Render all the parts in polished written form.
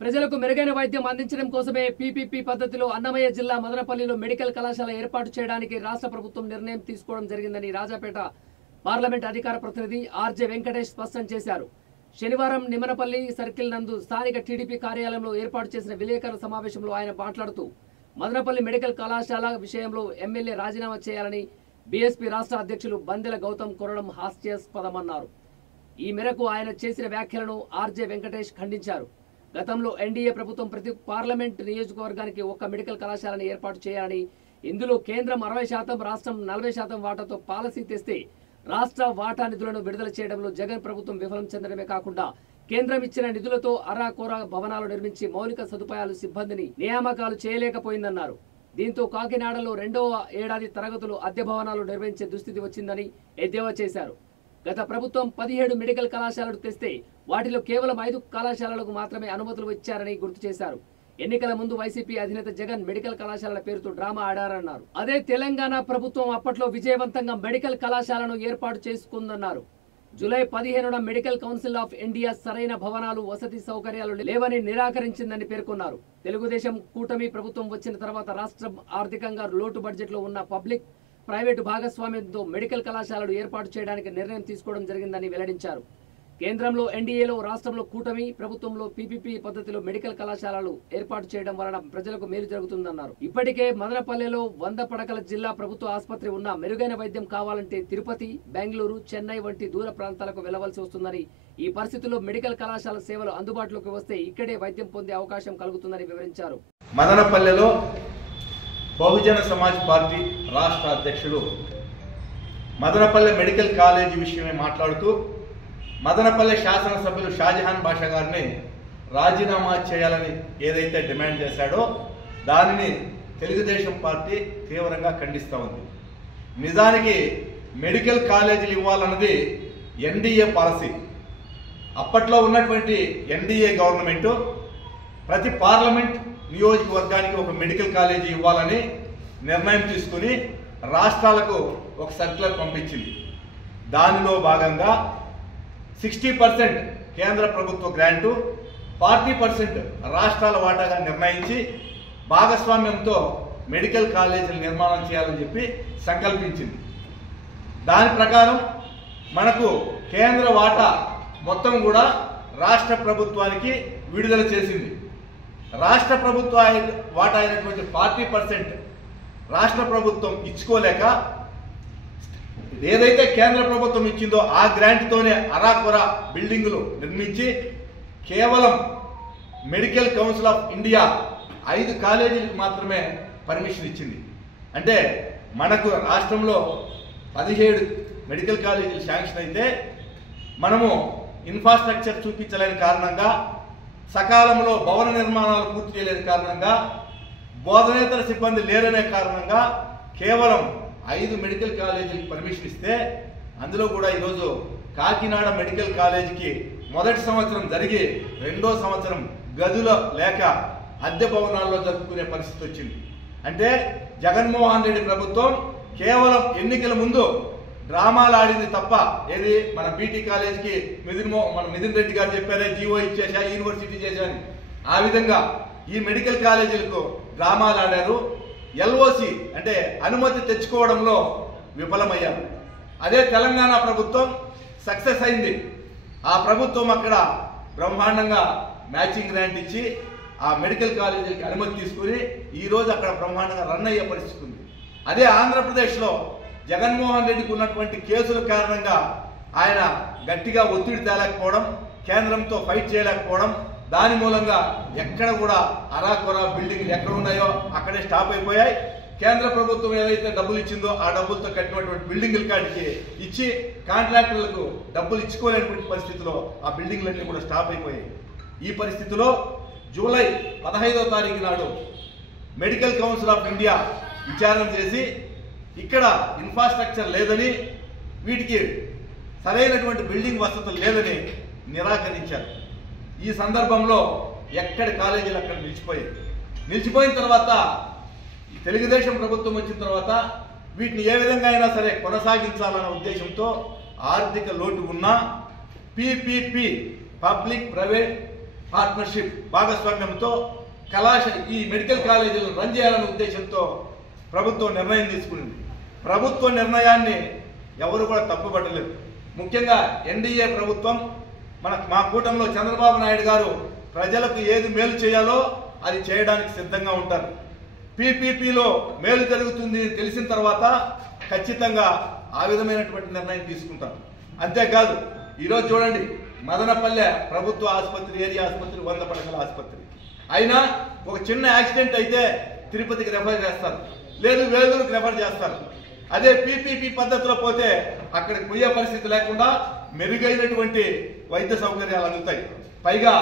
ప్రజలకు మెరుగైన వైద్యం అందించడం కోసమే పీపీపీ పద్ధతిలో అన్నమయ్య జిల్లా మదనపల్లిలో మెడికల్ కళాశాల ఏర్పాటు చేయడానికి రాష్ట్ర ప్రభుత్వం నిర్ణయం తీసుకోవడం జరిగిందని రాజాపేట పార్లమెంట్ అధికార ప్రతినిధి ఆర్జే వెంకటేష్ స్పష్టం చేశారు. శనివారం నిమనపల్లి సర్కిల్ నందు స్థానిక టీడీపీ కార్యాలయంలో ఏర్పాటు చేసిన విలేకరుల సమావేశంలో ఆయన మాట్లాడుతూ మదనపల్లి మెడికల్ కళాశాల విషయంలో ఎమ్మెల్యే రాజీనామా చేయాలని బీఎస్పీ రాష్ట్ర అధ్యక్షులు బందెల గౌతమ్ కోరడం హాస్యాస్పదమన్నారు. ఈ మేరకు ఆయన చేసిన వ్యాఖ్యలను ఆర్జే వెంకటేష్ ఖండించారు. గతంలో ఎన్డీఏ ప్రభుత్వం ప్రతి పార్లమెంట్ నియోజకవర్గానికి ఒక్క మెడికల్ కళాశాలను ఏర్పాటు చేయాలని, ఇందులో కేంద్రం 60%, రాష్ట్రం 40% వాటాతో పాలసీ తెస్తే రాష్ట్ర వాటా నిధులను విడుదల చేయడంలో జగన్ ప్రభుత్వం విఫలం చెందడమే కాకుండా కేంద్రం ఇచ్చిన నిధులతో అరాకొరా భవనాలు నిర్మించి మౌలిక సదుపాయాలు సిబ్బందిని నియామకాలు చేయలేకపోయిందన్నారు. దీంతో కాకినాడలో 2వ ఏడాది తరగతులు అద్దె భవనాలు నిర్వహించే దుస్థితి వచ్చిందని ఎద్దేవా చేశారు. గత ప్రభుత్వం 17 మెడికల్ కళాశాలలు తెస్తే వాటిలో కేవలం 5 కళాశాలలకు మాత్రమే అనుమతులు ఇచ్చారని గుర్తు చేశారు. ఎన్నికల ముందు వైసీపీ అధినేత జగన్ మెడికల్ కళాశాలల పేరుతో డ్రామా ఆడారన్నారు. అదే తెలంగాణ ప్రభుత్వం అప్పట్లో విజయవంతంగా మెడికల్ కళాశాలను ఏర్పాటు చేసుకుందన్నారు. జూలై 15న మెడికల్ కౌన్సిల్ ఆఫ్ ఇండియా సరైన భవనాలు, వసతి సౌకర్యాలు లేవని నిరాకరించిందని పేర్కొన్నారు. తెలుగుదేశం కూటమి ప్రభుత్వం వచ్చిన తర్వాత రాష్ట్రం ఆర్థికంగా లోటు బడ్జెట్లో ఉన్న పబ్లిక్ ప్రైవేటు భాగస్వామ్యంతో మెడికల్ కళాశాలలు ఏర్పాటు చేయడానికి నిర్ణయం తీసుకోవడం జరిగిందని వెల్లడించారు. కేంద్రంలో ఎన్డీఏలో, రాష్ట్రంలో కూటమి ప్రభుత్వంలో పీపీపీ పద్ధతిలో మెడికల్ కళాశాలలు ఏర్పాటు చేయడం వలన ప్రజలకు మేలు జరుగుతుందన్నారు. ఇప్పటికే మదనపల్లెలో 100 పడకల జిల్లా ప్రభుత్వ ఆసుపత్రి ఉన్న మెరుగైన వైద్యం కావాలంటే తిరుపతి, బెంగళూరు, చెన్నై వంటి దూర ప్రాంతాలకు వెళ్లవలసి వస్తుందని, ఈ పరిస్థితుల్లో మెడికల్ కళాశాల సేవలు అందుబాటులోకి వస్తే ఇక్కడే వైద్యం పొందే అవకాశం కలుగుతుందని వివరించారు. మదనపల్లెలో బహుజన సమాజ్ పార్టీ రాష్ట్ర అధ్యక్షుడు మదనపల్లె మెడికల్ కాలేజీ విషయమే మాట్లాడుతూ మదనపల్లె శాసనసభ్యులు షాజహాన్ బాషా గారిని రాజీనామా చేయాలని ఏదైతే డిమాండ్ చేశాడో దానిని తెలుగుదేశం పార్టీ తీవ్రంగా ఖండిస్తూ ఉంది. నిజానికి మెడికల్ కాలేజీలు ఇవ్వాలన్నది ఎన్డీఏ పాలసీ. అప్పట్లో ఉన్నటువంటి ఎన్డీఏ గవర్నమెంటు ప్రతి పార్లమెంట్ నియోజకవర్గానికి ఒక మెడికల్ కాలేజీ ఇవ్వాలని నిర్ణయం తీసుకుని రాష్ట్రాలకు ఒక సర్క్యులర్ పంపించింది. దానిలో భాగంగా 60% కేంద్ర ప్రభుత్వ గ్రాంటు, 40% రాష్ట్రాల వాటాగా నిర్ణయించి భాగస్వామ్యంతో మెడికల్ కాలేజీలు నిర్మాణం చేయాలని చెప్పి సంకల్పించింది. దాని ప్రకారం మనకు కేంద్ర వాటా మొత్తం కూడా రాష్ట్ర ప్రభుత్వానికి విడుదల చేసింది. రాష్ట్ర ప్రభుత్వ వాటా అయినటువంటి 40% రాష్ట్ర ప్రభుత్వం ఇచ్చుకోలేక ఏదైతే కేంద్ర ప్రభుత్వం ఇచ్చిందో ఆ గ్రాంట్తోనే అరాకొర బిల్డింగులు నిర్మించి కేవలం మెడికల్ కౌన్సిల్ ఆఫ్ ఇండియా 5 కాలేజీలకు మాత్రమే పర్మిషన్ ఇచ్చింది. అంటే మనకు రాష్ట్రంలో 17 మెడికల్ కాలేజీలు శాంక్షన్ అయితే మనము ఇన్ఫ్రాస్ట్రక్చర్ చూపించలేని కారణంగా, సకాలంలో భవన నిర్మాణాలు పూర్తి చేయలేని కారణంగా, బోధనేతర సిబ్బంది లేరనే కారణంగా కేవలం 5 మెడికల్ కాలేజీలకు పర్మిషన్ ఇస్తే అందులో కూడా ఈరోజు కాకినాడ మెడికల్ కాలేజీకి మొదటి సంవత్సరం జరిగి 2వ సంవత్సరం గదులు లేక అద్దె భవనాల్లో జరుపుకునే పరిస్థితి వచ్చింది. అంటే జగన్మోహన్ రెడ్డి ప్రభుత్వం కేవలం ఎన్నికల ముందు డ్రామాలు ఆడింది తప్ప, ఏది మన బీటీ కాలేజీకి మిథున్ రెడ్డి గారు చెప్పారే జీవో ఇచ్చేసా, యూనివర్సిటీ చేశాను, ఆ విధంగా ఈ మెడికల్ కాలేజీలకు డ్రామాలు ఆడారు. ఎల్ఓసి అంటే అనుమతి తెచ్చుకోవడంలో విఫలమయ్యారు. అదే తెలంగాణ ప్రభుత్వం సక్సెస్ అయింది. ఆ ప్రభుత్వం అక్కడ బ్రహ్మాండంగా మ్యాచింగ్ గ్రాంట్ ఇచ్చి ఆ మెడికల్ కాలేజీలకి అనుమతి తీసుకుని ఈరోజు అక్కడ బ్రహ్మాండంగా రన్ అయ్యే పరిస్థితి ఉంది. అదే ఆంధ్రప్రదేశ్లో జగన్మోహన్ రెడ్డికి ఉన్నటువంటి కేసుల కారణంగా ఆయన గట్టిగా ఒత్తిడి తేలేకపోవడం, కేంద్రంతో ఫైట్ చేయలేకపోవడం, దాని మూలంగా ఎక్కడ కూడా అరాకొరా బిల్డింగ్లు ఎక్కడ ఉన్నాయో అక్కడే స్టాప్ అయిపోయాయి. కేంద్ర ప్రభుత్వం ఏదైతే డబ్బులు ఇచ్చిందో ఆ డబ్బులతో కట్టినటువంటి బిల్డింగుల కాడికి ఇచ్చి కాంట్రాక్టర్లకు డబ్బులు ఇచ్చుకోలేనటువంటి పరిస్థితిలో ఆ బిల్డింగ్లన్నీ కూడా స్టాప్ అయిపోయాయి. ఈ పరిస్థితిలో జూలై 15వ తారీఖు నాడు మెడికల్ కౌన్సిల్ ఆఫ్ ఇండియా విచారణ చేసి ఇక్కడ ఇన్ఫ్రాస్ట్రక్చర్ లేదని, వీటికి సరైనటువంటి బిల్డింగ్ వసతులు లేదని నిరాకరించారు. ఈ సందర్భంలో ఎక్కడి కాలేజీలు అక్కడ నిలిచిపోయిన తర్వాత తెలుగుదేశం ప్రభుత్వం వచ్చిన తర్వాత వీటిని ఏ విధంగా అయినా సరే కొనసాగించాలన్న ఉద్దేశంతో ఆర్థిక లోటు ఉన్న పీపీపీ పబ్లిక్ ప్రైవేట్ పార్ట్నర్షిప్ భాగస్వామ్యంతో ఈ మెడికల్ కాలేజీలను రన్ చేయాలనే ఉద్దేశంతో ప్రభుత్వం నిర్ణయం తీసుకుంది. ప్రభుత్వ నిర్ణయాన్ని ఎవరు కూడా తప్పుపట్టలేదు. ముఖ్యంగా ఎన్డీఏ ప్రభుత్వం మా కూటమిలో చంద్రబాబు నాయుడు గారు ప్రజలకు ఏది మేలు చేయాలో అది చేయడానికి సిద్ధంగా ఉంటారు. పీపీపీలో మేలు జరుగుతుంది తెలిసిన తర్వాత ఖచ్చితంగా ఆ విధమైనటువంటి నిర్ణయం తీసుకుంటారు. అంతేకాదు ఈరోజు చూడండి, మదనపల్లె ప్రభుత్వ ఆసుపత్రి, ఏరియా ఆసుపత్రి, 100 పడకల ఆసుపత్రి అయినా ఒక చిన్న యాక్సిడెంట్ అయితే తిరుపతికి రెఫర్ చేస్తారు, లేదు వేలూరుకి రెఫర్ చేస్తారు. అదే పీపీపీ పద్ధతిలో పోతే అక్కడికి పోయే పరిస్థితి లేకుండా మెరుగైనటువంటి వైద్య సౌకర్యాలు అందుతాయి. పైగా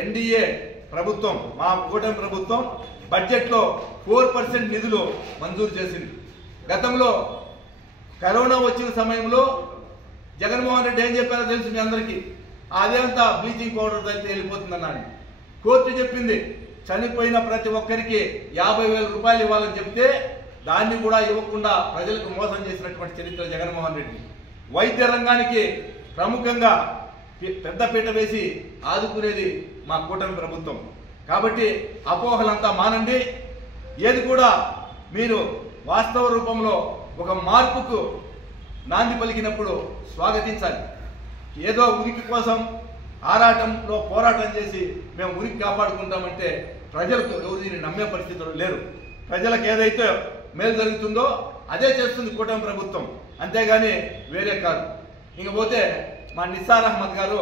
ఎన్డీఏ ప్రభుత్వం, మా కూటమి ప్రభుత్వం బడ్జెట్లో 4% నిధులు మంజూరు చేసింది. గతంలో కరోనా వచ్చిన సమయంలో జగన్మోహన్ రెడ్డి ఏం చెప్పారో తెలుసు మీ అందరికీ, అదేంతా బ్లీచింగ్ పౌడర్ తగ్గితే వెళ్ళిపోతుందన్నాను. కోర్టు చెప్పింది చనిపోయిన ప్రతి ఒక్కరికి 50,000 రూపాయలు ఇవ్వాలని చెప్తే దాన్ని కూడా ఇవ్వకుండా ప్రజలకు మోసం చేసినటువంటి చరిత్ర జగన్మోహన్ రెడ్డి. వైద్య రంగానికి ప్రముఖంగా పెద్దపీట వేసి ఆదుకునేది మా కూటమి ప్రభుత్వం. కాబట్టి అపోహలంతా మానండి. ఏది కూడా మీరు వాస్తవ రూపంలో ఒక మార్పుకు నాంది పలికినప్పుడు స్వాగతించాలి. ఏదో ఉనికి కోసం ఆరాటంలో పోరాటం చేసి మేము ఉనికి కాపాడుకుంటామంటే ప్రజలకు ఎవరు దీన్ని నమ్మే పరిస్థితులు లేరు. ప్రజలకు ఏదైతే మేలు జరుగుతుందో అదే చేస్తుంది కూటమి ప్రభుత్వం, అంతేగాని వేరే కాదు. ఇంకపోతే మా నిస్సార్ అహ్మద్ గారు